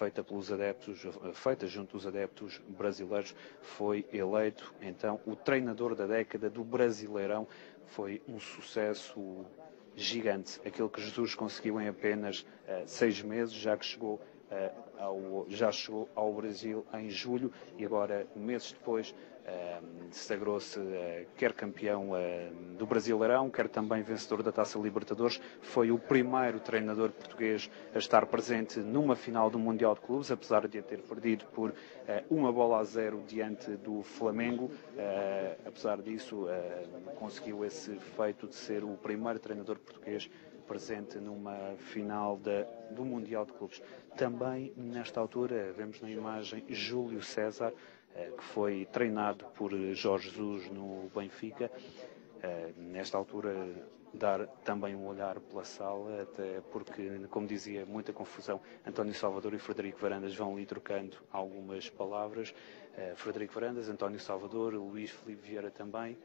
feita junto dos adeptos brasileiros, foi eleito então o treinador da década do Brasileirão. Foi um sucesso gigante, aquilo que Jesus conseguiu em apenas 6 meses, já chegou ao Brasil em julho e agora, meses depois, sagrou-se quer campeão do Brasileirão, quer também vencedor da Taça Libertadores. Foi o primeiro treinador português a estar presente numa final do Mundial de Clubes, apesar de a ter perdido por 1-0 diante do Flamengo. Apesar disso, conseguiu esse feito de ser o primeiro treinador português presente numa final do Mundial de Clubes. Também, nesta altura, vemos na imagem Júlio César, que foi treinado por Jorge Jesus no Benfica. Nesta altura, dar também um olhar pela sala, até porque, como dizia, muita confusão. António Salvador e Frederico Varandas vão ali trocando algumas palavras. Frederico Varandas, António Salvador, Luís Filipe Vieira também.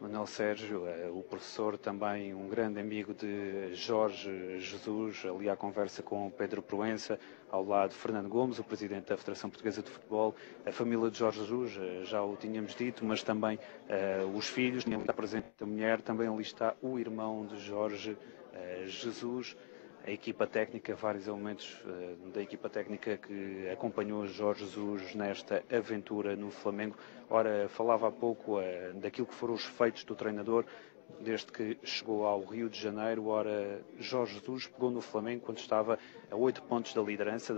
Manuel Sérgio, o professor, também um grande amigo de Jorge Jesus, ali à conversa com Pedro Proença, ao lado Fernando Gomes, o presidente da Federação Portuguesa de Futebol, a família de Jorge Jesus, já o tínhamos dito, mas também os filhos, está presente a mulher, também ali está o irmão de Jorge Jesus, a equipa técnica, vários elementos da equipa técnica que acompanhou Jorge Jesus nesta aventura no Flamengo. Ora, falava há pouco daquilo que foram os feitos do treinador desde que chegou ao Rio de Janeiro. Ora, Jorge Jesus pegou no Flamengo quando estava a 8 pontos da liderança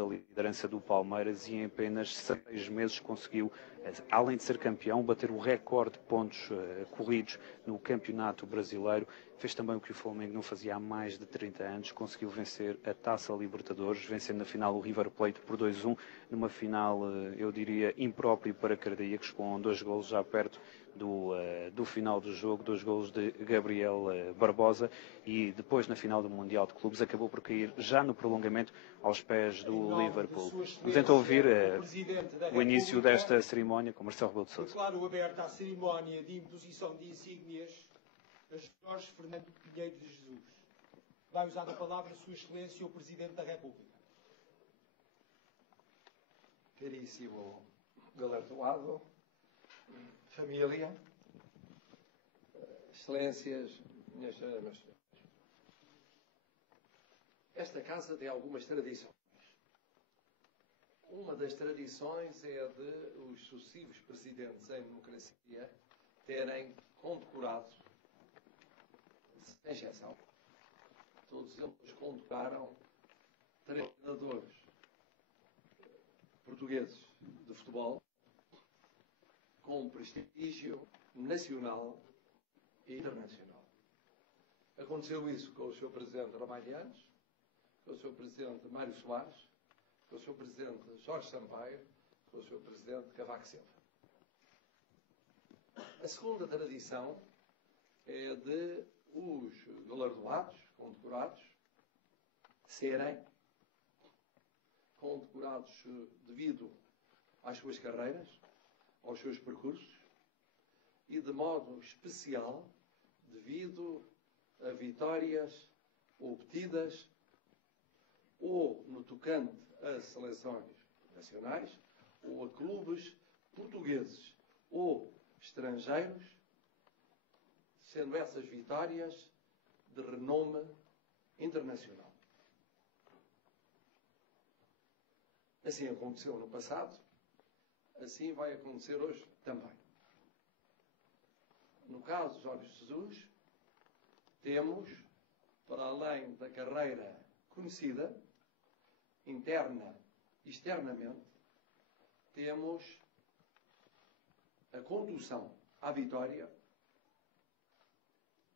do Palmeiras, e em apenas 6 meses conseguiu, além de ser campeão, bater o recorde de pontos corridos no Campeonato Brasileiro. Fez também o que o Flamengo não fazia há mais de 30 anos, conseguiu vencer a Taça Libertadores, vencendo na final o River Plate por 2-1, numa final, eu diria, imprópria para cardíacos, com 2 golos já perto do final do jogo, 2 golos de Gabriel Barbosa, e depois, na final do Mundial de Clubes, acabou por cair já no prolongamento aos pés do Liverpool. Vamos então ouvir o início desta cerimónia com Marcelo Rebelo de Sousa. Declaro aberta a cerimónia de imposição de insígnias a Jorge Fernando Pinheiro de Jesus. Vai usar a palavra Sua Excelência o Presidente da República. Caríssimo galardoado, família, excelências, minhas senhoras e meus senhores. Esta casa tem algumas tradições. Uma das tradições é a de os sucessivos presidentes em democracia terem condecorado, sem exceção, todos eles condecoraram treinadores portugueses de futebol com prestígio nacional e internacional. Aconteceu isso com o Sr. Presidente Ramalhianes, com o Sr. Presidente Mário Soares, com o Sr. Presidente Jorge Sampaio, com o Sr. Presidente Cavaco Silva. A segunda tradição é de os galardoados, condecorados, serem condecorados devido às suas carreiras, aos seus percursos, e de modo especial devido a vitórias obtidas ou no tocante a seleções nacionais, ou a clubes portugueses ou estrangeiros, sendo essas vitórias de renome internacional. Assim aconteceu no passado, assim vai acontecer hoje também. No caso de Jorge Jesus, temos, para além da carreira conhecida, interna e externamente, temos a condução à vitória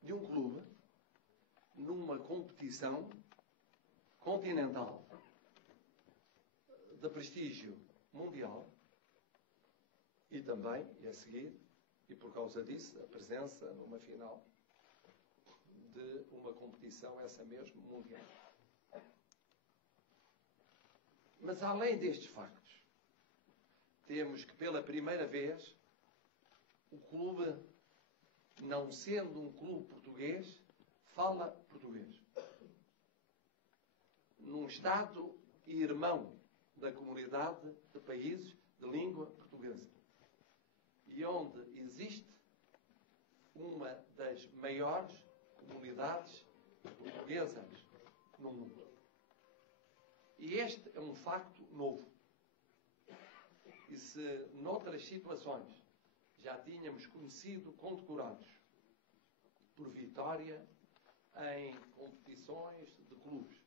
de um clube numa competição continental de prestígio mundial e também, e a seguir, e por causa disso, a presença numa final de uma competição, essa mesmo, mundial. Mas além destes factos, temos que pela primeira vez o clube, não sendo um clube português, fala português. Estado irmão da comunidade de países de língua portuguesa e onde existe uma das maiores comunidades portuguesas no mundo. E este é um facto novo. E se noutras situações já tínhamos conhecido condecorados por vitória em competições de clubes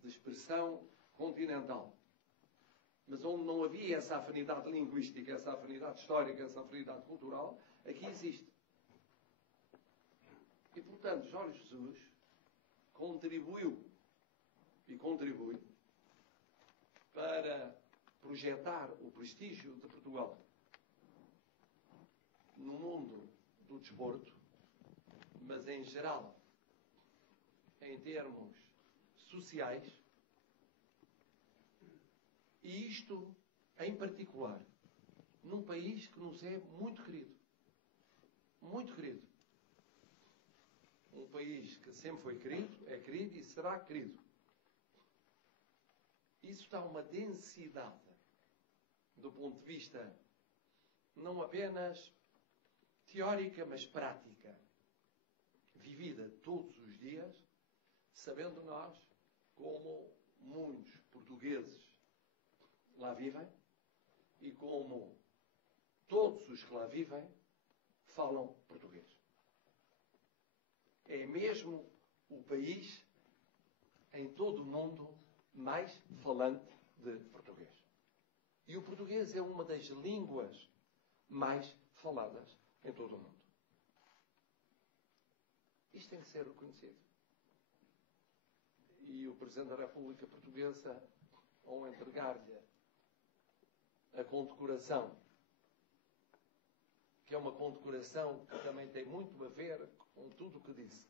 de expressão continental, mas onde não havia essa afinidade linguística, essa afinidade histórica, essa afinidade cultural, aqui existe. E, portanto, Jorge Jesus contribuiu e contribui para projetar o prestígio de Portugal no mundo do desporto, mas em geral, em termos sociais, e isto em particular num país que nos é muito querido. Muito querido. Um país que sempre foi querido, é querido e será querido. Isso dá uma densidade do ponto de vista não apenas teórica, mas prática, vivida todos os dias, sabendo nós como muitos portugueses lá vivem e como todos os que lá vivem falam português. É mesmo o país em todo o mundo mais falante de português. E o português é uma das línguas mais faladas em todo o mundo. Isto tem que ser reconhecido. E o Presidente da República Portuguesa, ao entregar-lhe a condecoração, que é uma condecoração que também tem muito a ver com tudo o que disse,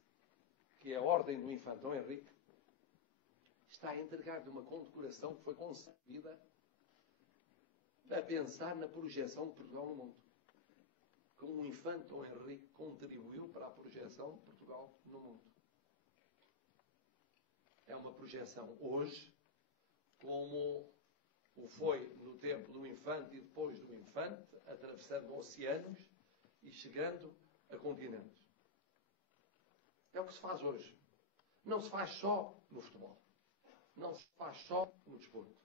que é a Ordem do Infante Dom Henrique, está a entregar-lhe uma condecoração que foi concebida a pensar na projeção de Portugal no mundo. Como o Infante Dom Henrique contribuiu para a projeção de Portugal no mundo. É uma projeção hoje, como o foi no tempo do Infante e depois do Infante, atravessando oceanos e chegando a continentes. É o que se faz hoje. Não se faz só no futebol. Não se faz só no desporto.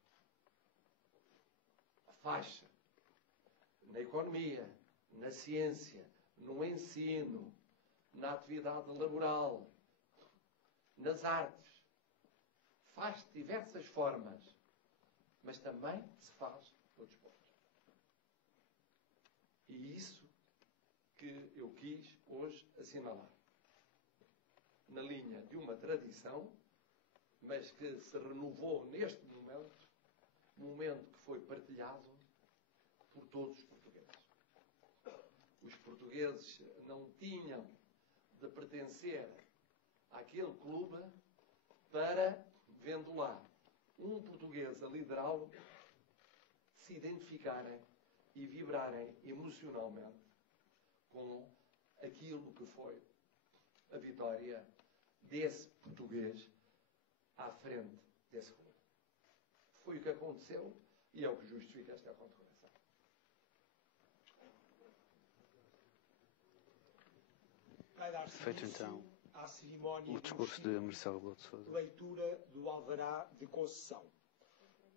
Faz-se na economia, na ciência, no ensino, na atividade laboral, nas artes. Faz de diversas formas, mas também se faz no desporto. E isso que eu quis hoje assinalar. Na linha de uma tradição, mas que se renovou neste momento que foi partilhado por todos os portugueses. Os portugueses não tinham de pertencer àquele clube para, vendo lá um português a liderá-lo, se identificarem e vibrarem emocionalmente com aquilo que foi a vitória desse português à frente desse clube. Foi o que aconteceu e é o que justifica esta condecoração. Feito então o discurso de Marcelo Rebelo de Sousa. Leitura do alvará de concessão.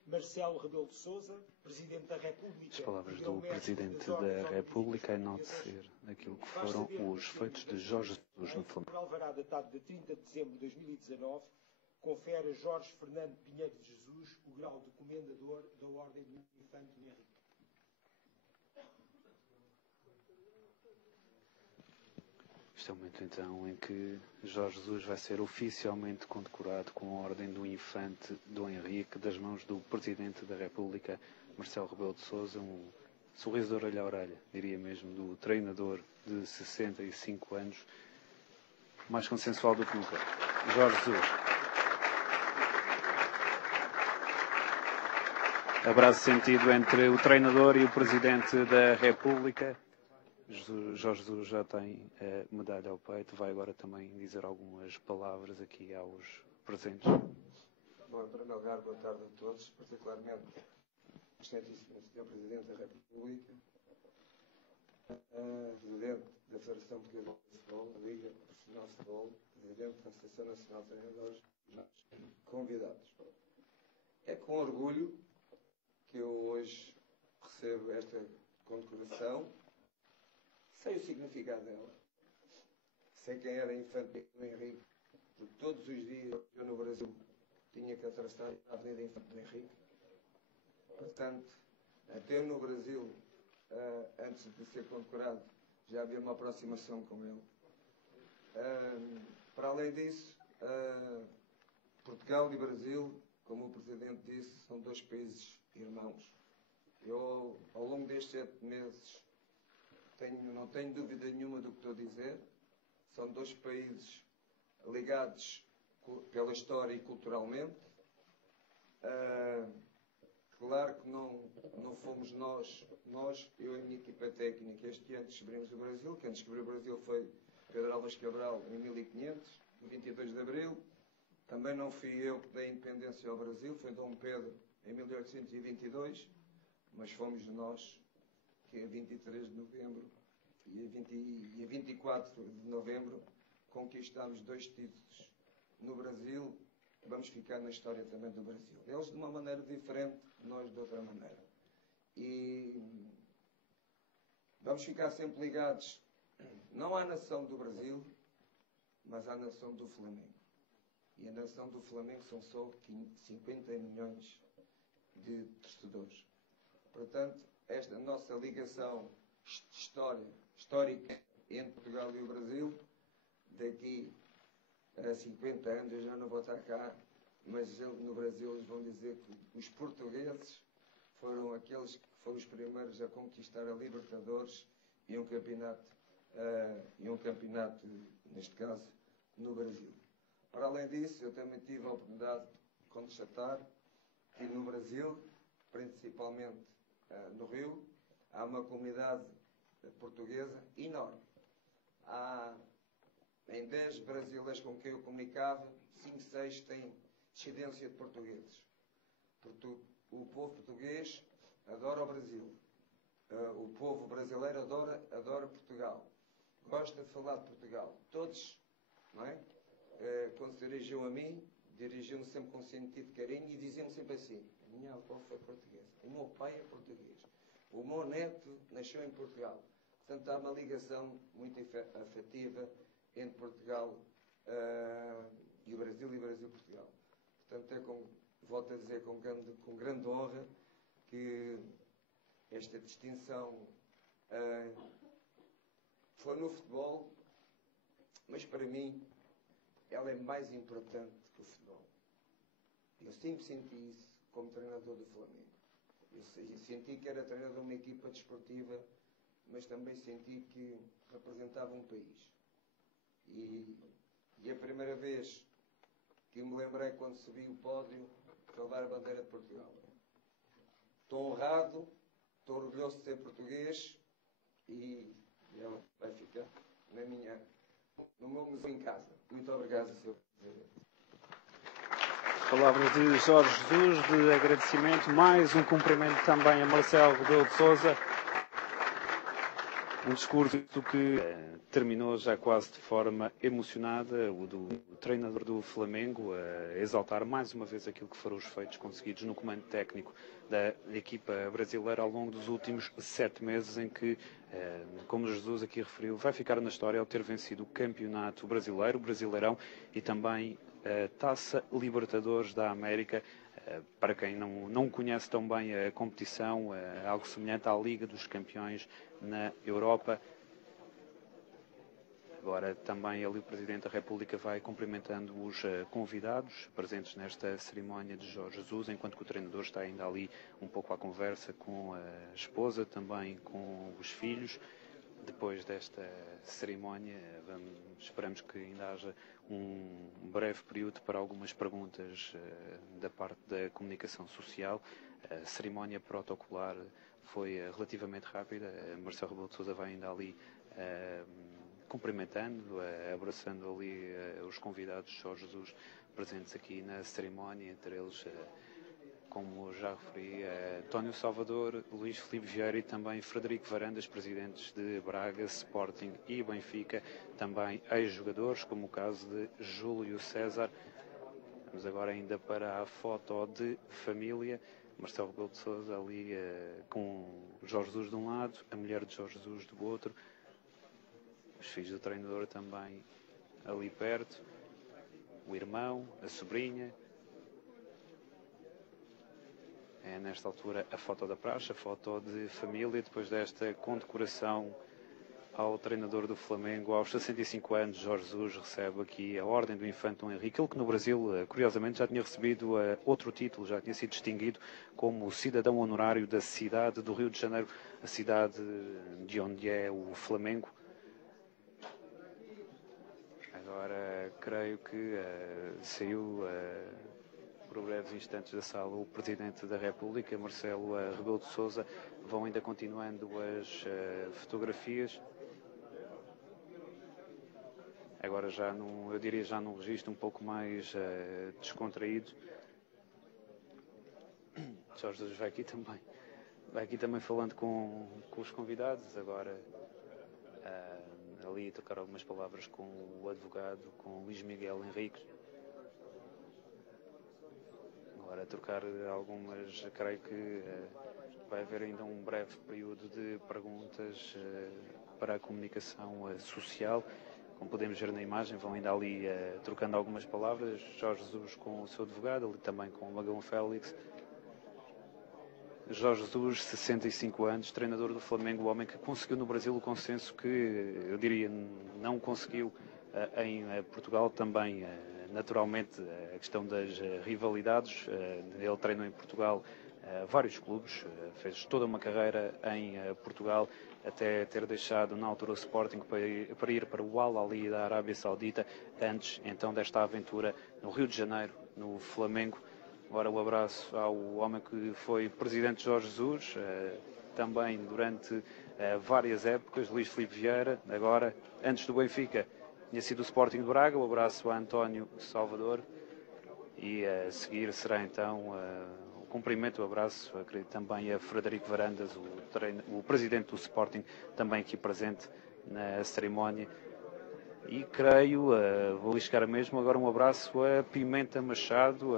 Marcelo Rebelo de Sousa, Presidente da República. As palavras do Presidente da República a enaltecer aquilo que foram os feitos de Jorge Jesus no Flamengo. O alvará datado de 30 de dezembro de 2019 confere a Jorge Fernando Pinheiro de Jesus o grau de Comendador da Ordem do Infante Dom Henrique. Este é o momento então em que Jorge Jesus vai ser oficialmente condecorado com a Ordem do Infante Dom Henrique das mãos do Presidente da República, Marcelo Rebelo de Sousa, um sorriso de orelha a orelha, diria mesmo, do treinador de 65 anos, mais consensual do que nunca, Jorge Jesus. Abraço sentido entre o treinador e o Presidente da República. Jorge Jesus já tem a medalha ao peito, vai agora também dizer algumas palavras aqui aos presentes. Bom, para nós lugar, boa tarde a todos, particularmente Excelentíssimo Sr. Presidente da República, Presidente da Federação Portuguesa de Futebol, da Liga Profissional de Futebol, Presidente da Associação Nacional de Treinadores, convidados. É com orgulho que eu hoje recebo esta condecoração. Sei o significado dela. Sei quem era Infante Henrique, porque todos os dias eu no Brasil tinha que atravessar a Avenida Infante Henrique. Portanto, até no Brasil, antes de ser condecorado, já havia uma aproximação com ele. Para além disso, Portugal e Brasil, como o Presidente disse, são dois países irmãos. Eu, ao longo destes 7 meses, não tenho dúvida nenhuma do que estou a dizer. São dois países ligados pela história e culturalmente. Claro que não fomos nós, eu e a minha equipa técnica, este ano descobrimos o Brasil. Quem descobriu o Brasil foi Pedro Álvares Cabral em 1500, no 22 de Abril. Também não fui eu que dei independência ao Brasil, foi Dom Pedro em 1822, mas fomos nós que a 23 de novembro e a 24 de novembro conquistámos 2 títulos no Brasil. Vamos ficar na história também do Brasil. Eles de uma maneira diferente, nós de outra maneira. E vamos ficar sempre ligados, não à nação do Brasil, mas à nação do Flamengo. E a nação do Flamengo são só 50 milhões de torcedores. Portanto, esta nossa ligação histórica entre Portugal e o Brasil, daqui a 50 anos, eu já não vou estar cá, mas no Brasil eles vão dizer que os portugueses foram aqueles que foram os primeiros a conquistar a Libertadores e um campeonato, neste caso, no Brasil. Para além disso, eu também tive a oportunidade de constatar que no Brasil, principalmente no Rio, há uma comunidade portuguesa enorme. Em 10 brasileiros com quem eu comunicava, 5, 6 têm descendência de portugueses. O povo português adora o Brasil. O povo brasileiro adora Portugal. Gosta de falar de Portugal. Todos, não é? Quando se dirigiam a mim, dirigiam-me sempre com sentido de carinho e diziam-me sempre assim: a minha avó foi portuguesa, o meu pai é português, o meu neto nasceu em Portugal. Portanto, há uma ligação muito afetiva entre Portugal e o Brasil e Portugal. Portanto, volto a dizer com grande honra que esta distinção foi no futebol, mas para mim ela é mais importante que o futebol. Eu sempre senti isso como treinador do Flamengo. Eu senti que era treinador de uma equipa desportiva, mas também senti que representava um país. E a primeira vez que me lembrei quando subi o pódio foi levar a bandeira de Portugal. Estou honrado, estou orgulhoso de ser português e ela vai ficar no meu museu em casa. Muito obrigado, Sr. Presidente. Palavras de Jorge Jesus, de agradecimento. Mais um cumprimento também a Marcelo Rebelo de Sousa. Um discurso que terminou já quase de forma emocionada, o do treinador do Flamengo, a exaltar mais uma vez aquilo que foram os feitos conseguidos no comando técnico da equipa brasileira ao longo dos últimos 7 meses, em que, como Jesus aqui referiu, vai ficar na história ao ter vencido o Campeonato Brasileiro, o Brasileirão e também a Taça Libertadores da América. Para quem não conhece tão bem a competição, algo semelhante à Liga dos Campeões na Europa. Agora também ali o Presidente da República vai cumprimentando os convidados presentes nesta cerimónia de Jorge Jesus, enquanto que o treinador está ainda ali um pouco à conversa com a esposa, também com os filhos. Depois desta cerimónia, esperamos que ainda haja um breve período para algumas perguntas da parte da comunicação social. A cerimónia protocolar foi relativamente rápida. Marcelo Rebelo de Sousa vai ainda ali cumprimentando, abraçando ali os convidados de Jorge Jesus presentes aqui na cerimónia, entre eles, como já referi, António Salvador, Luís Filipe Vieira e também Frederico Varandas, presidentes de Braga, Sporting e Benfica, também ex-jogadores, como o caso de Júlio César. Vamos agora ainda para a foto de família. Marcelo Rebelo de Sousa ali com Jorge Jesus de um lado, a mulher de Jorge Jesus do outro, os filhos do treinador também ali perto, o irmão, a sobrinha. É nesta altura a foto da praxe, a foto de família, depois desta condecoração ao treinador do Flamengo. Aos 65 anos, Jorge Jesus recebe aqui a Ordem do Infante Dom Henrique, ele que no Brasil, curiosamente, já tinha recebido outro título, já tinha sido distinguido como cidadão honorário da cidade do Rio de Janeiro, a cidade de onde é o Flamengo. Agora, creio que saiu por breves instantes da sala o Presidente da República, Marcelo Rebelo de Sousa. Vão ainda continuando as fotografias. Agora já eu diria já num registro um pouco mais descontraído. Jorge Jesus vai aqui também falando com os convidados. Agora ali trocar algumas palavras com o advogado, com Luís Miguel Henriques. Agora trocar algumas, creio que vai haver ainda um breve período de perguntas para a comunicação social. Como podemos ver na imagem, vão ainda ali trocando algumas palavras. Jorge Jesus com o seu advogado, ali também com o Magão Félix. Jorge Jesus, 65 anos, treinador do Flamengo, o homem que conseguiu no Brasil o consenso que, eu diria, não conseguiu em Portugal também. Naturalmente, a questão das rivalidades. Ele treinou em Portugal vários clubes, fez toda uma carreira em Portugal, até ter deixado na altura o Sporting para ir para o Al Ahly da Arábia Saudita, antes então desta aventura no Rio de Janeiro, no Flamengo. Agora o abraço ao homem que foi presidente Jorge Jesus, também durante várias épocas, Luís Filipe Vieira, agora, antes do Benfica, tinha sido o Sporting de Braga. O abraço a António Salvador e a seguir será então o cumprimento, o abraço, acredito também a Frederico Varandas, o presidente do Sporting, também aqui presente na cerimónia. E creio, vou arriscar mesmo agora um abraço a Pimenta Machado,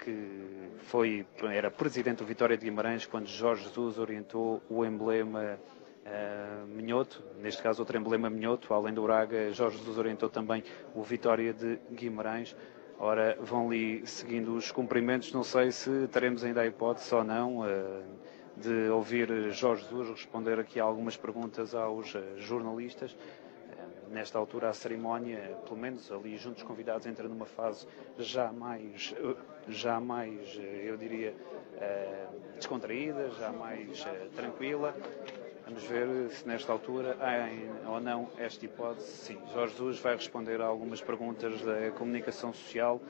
que era presidente do Vitória de Guimarães quando Jorge Jesus orientou o emblema minhoto, neste caso outro emblema minhoto, além do Braga. Jorge Jesus orientou também o Vitória de Guimarães. Ora, vão ali seguindo os cumprimentos, não sei se teremos ainda a hipótese ou não de ouvir Jorge Jesus responder aqui a algumas perguntas aos jornalistas. Nesta altura a cerimónia, pelo menos ali junto dos convidados, entra numa fase já mais eu diria, descontraída, já mais tranquila. Vamos ver se nesta altura há ou não esta hipótese. Sim, Jorge Jesus vai responder a algumas perguntas da comunicação social.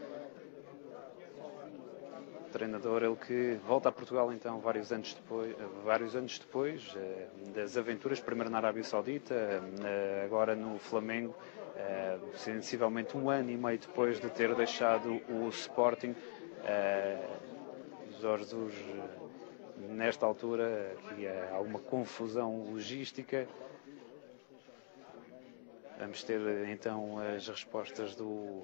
Treinador, ele que volta a Portugal então vários anos depois das aventuras, primeiro na Arábia Saudita, agora no Flamengo, sensivelmente um ano e meio depois de ter deixado o Sporting. Jorge Jesus, nesta altura, aqui há alguma confusão logística. Vamos ter então as respostas do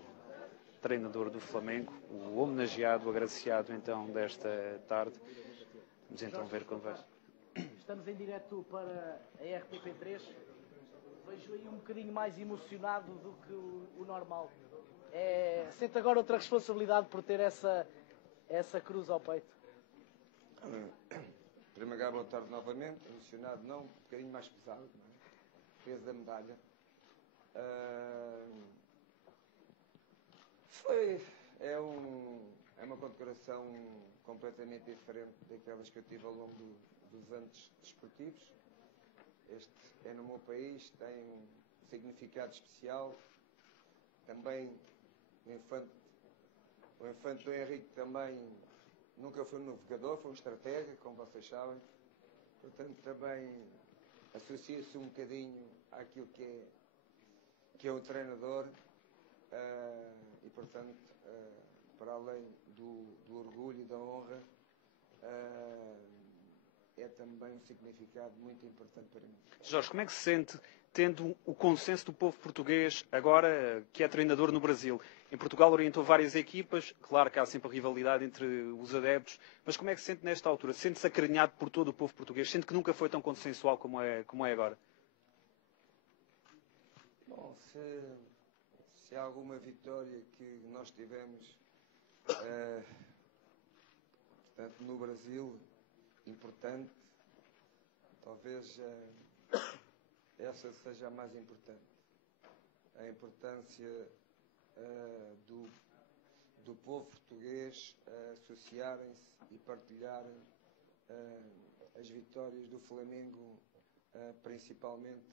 treinador do Flamengo, o homenageado, o agraciado então desta tarde. Vamos então ver como vai. Estamos em direto para a RTP3. Vejo aí um bocadinho mais emocionado do que o normal. Sente agora outra responsabilidade por ter essa cruz ao peito? Primeiro, boa tarde novamente. Emocionado não, um bocadinho mais pesado, não é? Peso da medalha. É uma condecoração completamente diferente daquelas que eu tive ao longo dos anos desportivos. Este é no meu país, tem um significado especial. Também o Infante Dom Henrique também nunca foi um navegador, foi um estratega, como vocês sabem. Portanto, também associa-se um bocadinho àquilo que é o treinador. e, portanto, para além do orgulho e da honra, é também um significado muito importante para mim. Jorge, como é que se sente tendo o consenso do povo português, agora que é treinador no Brasil? Em Portugal orientou várias equipas, claro que há sempre a rivalidade entre os adeptos, mas como é que se sente nesta altura? Sente-se acarinhado por todo o povo português? Sente que nunca foi tão consensual como é agora? Bom, se há alguma vitória que nós tivemos, portanto, no Brasil, importante, talvez essa seja a mais importante. A importância do povo português associarem-se e partilharem as vitórias do Flamengo, principalmente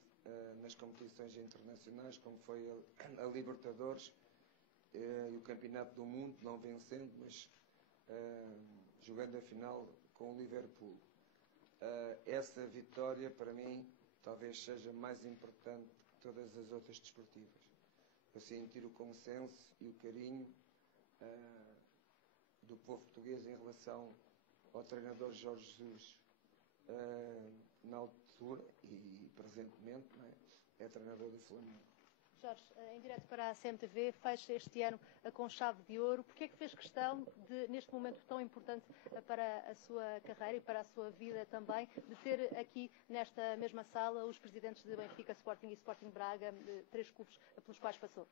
nas competições internacionais, como foi a Libertadores e o Campeonato do Mundo, não vencendo, mas jogando a final com o Liverpool. Essa vitória, para mim, talvez seja mais importante que todas as outras desportivas. Eu sentir o consenso e o carinho do povo português em relação ao treinador Jorge Jesus, na altura e presentemente, não é treinador do Flamengo. Jorge, em direto para a CMTV, fecha este ano com chave de ouro. Porquê é que fez questão de, neste momento tão importante para a sua carreira e para a sua vida também, de ter aqui nesta mesma sala os presidentes de Benfica, Sporting e Sporting Braga, 3 clubes pelos quais passou?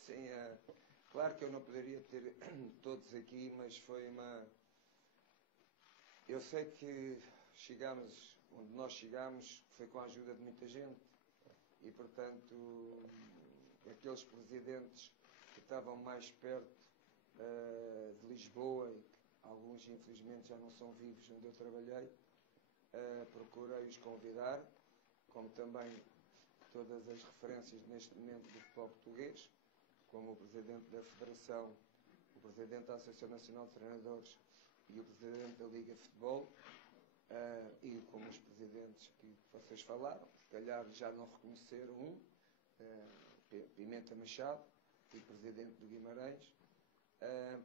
Sim, claro que eu não poderia ter todos aqui, mas foi uma... Eu sei que chegámos onde nós chegámos foi com a ajuda de muita gente e, portanto, aqueles presidentes que estavam mais perto de Lisboa, e alguns infelizmente já não são vivos onde eu trabalhei, procurei-os convidar, como também todas as referências neste momento do futebol português, como o Presidente da Federação, o Presidente da Associação Nacional de Treinadores e o Presidente da Liga de Futebol, e como os Presidentes que vocês falaram, se calhar já não reconheceram Pimenta Machado, o Presidente do Guimarães.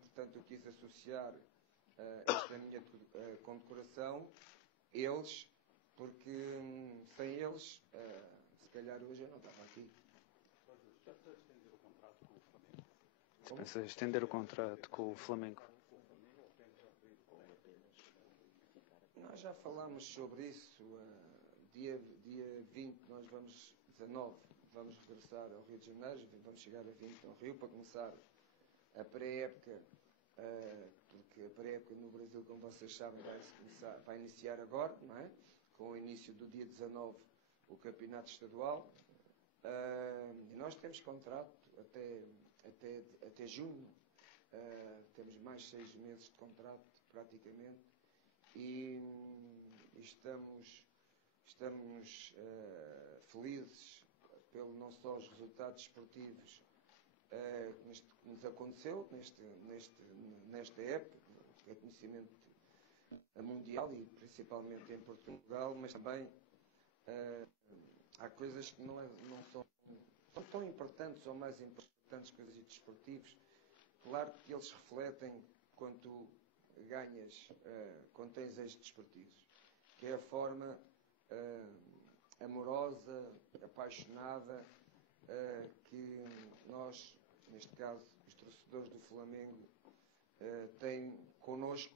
Portanto, eu quis associar esta minha condecoração, eles, porque sem eles, se calhar hoje eu não estava aqui. Pensa estender o contrato com o Flamengo? Nós já falámos sobre isso. Dia 20, nós vamos, 19, vamos regressar ao Rio de Janeiro, vamos chegar a 20 ao Rio para começar a pré-época, porque a pré-época no Brasil, como vocês sabem, vai iniciar agora, não é? Com o início do dia 19, o campeonato estadual. E nós temos contrato até junho, temos mais 6 meses de contrato praticamente, e estamos felizes pelo não só os resultados esportivos que nos aconteceu nesta época, reconhecimento mundial e principalmente em Portugal, mas também há coisas que não são tão importantes ou mais importantes que os desportivos. Claro que eles refletem quando tu ganhas, quando tens êxitos desportivos, que é a forma amorosa, apaixonada, que nós, neste caso, os torcedores do Flamengo, têm connosco,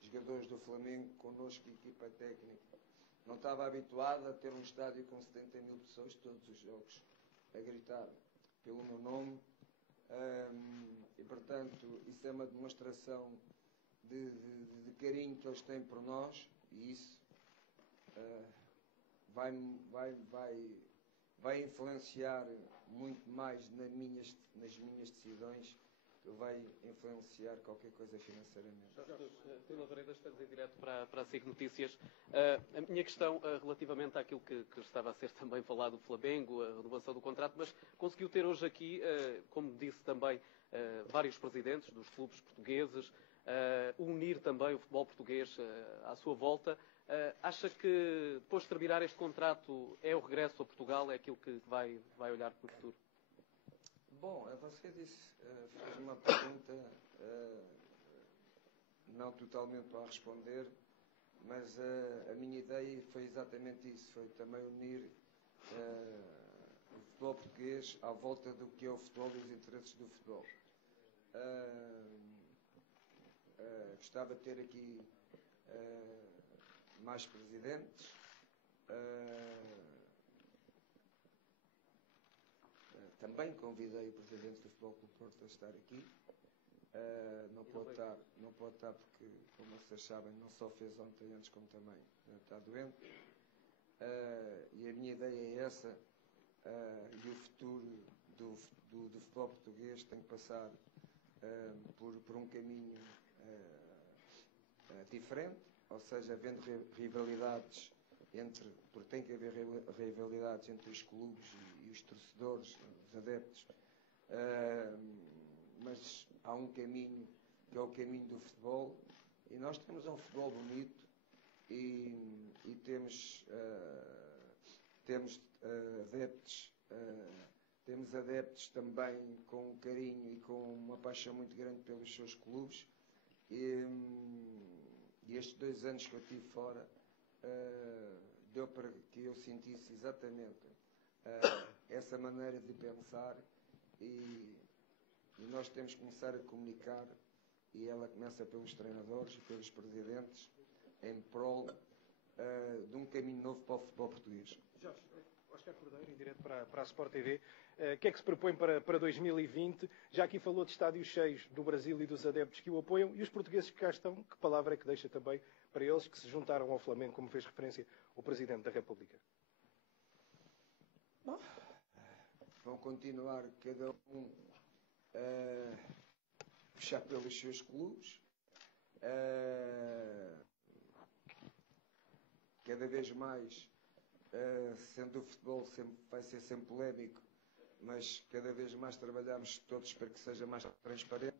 jogadores do Flamengo, connosco, equipa técnica. Não estava habituado a ter um estádio com 70 mil pessoas todos os jogos a gritar pelo meu nome, e portanto isso é uma demonstração de carinho que eles têm por nós, e isso vai influenciar muito mais nas minhas decisões, que vai influenciar qualquer coisa financeiramente. Tila Vareda, estamos em direto para a SIC Notícias. A minha questão relativamente àquilo que estava a ser também falado do Flamengo, a renovação do contrato, mas conseguiu ter hoje aqui, como disse também, vários presidentes dos clubes portugueses, unir também o futebol português à sua volta. Acha que depois de terminar este contrato é o regresso a Portugal, é aquilo que vai olhar para o futuro? Bom, você disse, fez uma pergunta não totalmente para responder, mas a minha ideia foi exatamente isso, foi também unir o futebol português à volta do que é o futebol e os interesses do futebol. Gostava de ter aqui mais presidentes. Também convidei o presidente do Futebol Clube Porto a estar aqui. Não pode estar porque, como vocês sabem, não só fez ontem antes como também está doente. E a minha ideia é essa. E o futuro do futebol português tem que passar por um caminho diferente, ou seja, havendo rivalidades porque tem que haver rivalidades entre os clubes e os torcedores, os adeptos, mas há um caminho que é o caminho do futebol, e nós temos um futebol bonito e temos adeptos também com carinho e com uma paixão muito grande pelos seus clubes, e estes 2 anos que eu estive fora deu para que eu sentisse exatamente essa maneira de pensar, e nós temos que começar a comunicar, e ela começa pelos treinadores e pelos presidentes, em prol de um caminho novo para o futebol português. Jorge, Oscar Cordeiro, em direto para a Sport TV. O que é que se propõe para 2020? Já aqui falou de estádios cheios do Brasil e dos adeptos que o apoiam, e os portugueses que cá estão, que palavra é que deixa também para eles que se juntaram ao Flamengo, como fez referência o Presidente da República? Bom, vão continuar cada um a puxar pelos seus clubes, cada vez mais, sendo o futebol vai ser sempre polémico, mas cada vez mais trabalhamos todos para que seja mais transparente.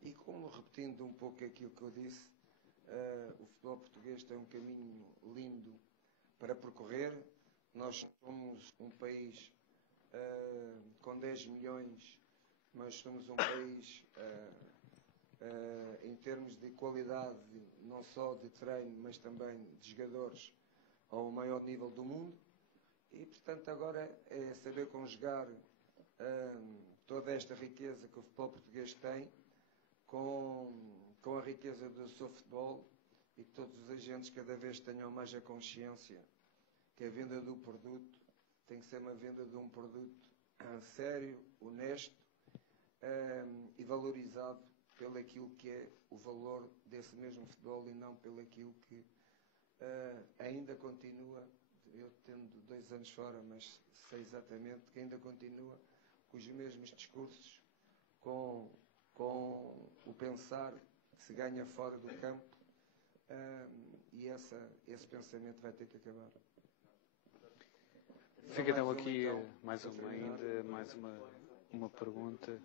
E como repetindo um pouco aquilo que eu disse, o futebol português tem um caminho lindo para percorrer. Nós somos um país com 10 milhões, mas somos um país em termos de qualidade, não só de treino, mas também de jogadores ao maior nível do mundo. E, portanto, agora é saber conjugar toda esta riqueza que o futebol português tem com a riqueza do seu futebol, e que todos os agentes cada vez tenham mais a consciência que a venda do produto tem que ser uma venda de um produto sério, honesto e valorizado pelo aquilo que é o valor desse mesmo futebol, e não pelo aquilo que ainda continua, eu tendo 2 anos fora, mas sei exatamente que ainda continua com os mesmos discursos, com o pensar que se ganha fora do campo, e esse pensamento vai ter que acabar. Fica então aqui mais uma pergunta.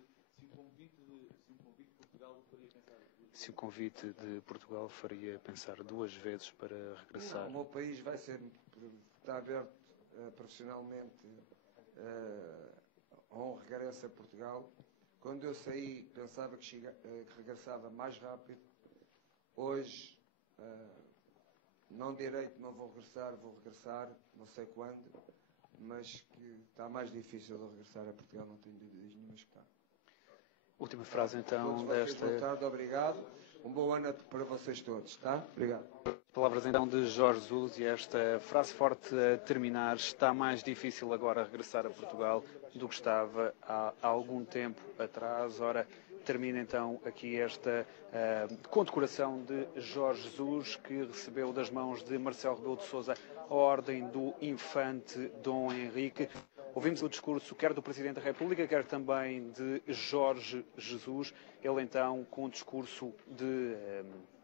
Se o convite de Portugal faria pensar 2 vezes para regressar? Não, o meu país está aberto profissionalmente a um regresso a Portugal. Quando eu saí, pensava que regressava mais rápido. Hoje, não direi que não vou regressar, não sei quando, mas que está mais difícil de regressar a Portugal, não tenho dúvidas nenhumas que está. Última frase então Todos vocês, desta... boa tarde, obrigado. Um bom ano para vocês todos, tá? Obrigado. Palavras então de Jorge Jesus, e esta frase forte a terminar: está mais difícil agora regressar a Portugal do que estava há algum tempo atrás. Ora, termina então aqui esta condecoração de Jorge Jesus, que recebeu das mãos de Marcelo Rebelo de Sousa a ordem do Infante Dom Henrique. Ouvimos o discurso quer do Presidente da República, quer também de Jorge Jesus. Ele então com um discurso de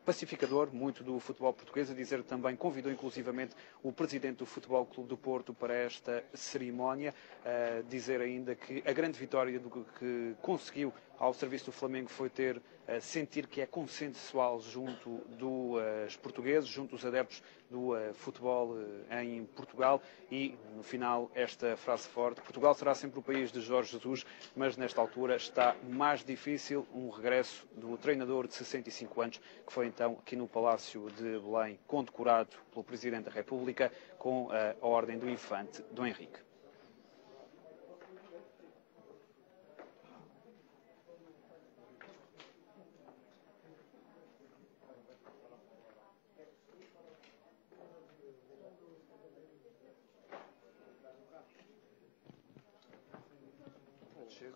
pacificador, muito do futebol português, a dizer também, convidou inclusivamente o Presidente do Futebol Clube do Porto para esta cerimónia, dizer ainda que a grande vitória do que conseguiu ao serviço do Flamengo foi sentir que é consensual junto dos portugueses, junto dos adeptos do futebol em Portugal e, no final, esta frase forte: Portugal será sempre o país de Jorge Jesus, mas nesta altura está mais difícil um regresso do treinador de 65 anos, que foi então aqui no Palácio de Belém condecorado pelo Presidente da República com a Ordem do Infante Dom Henrique. Chego,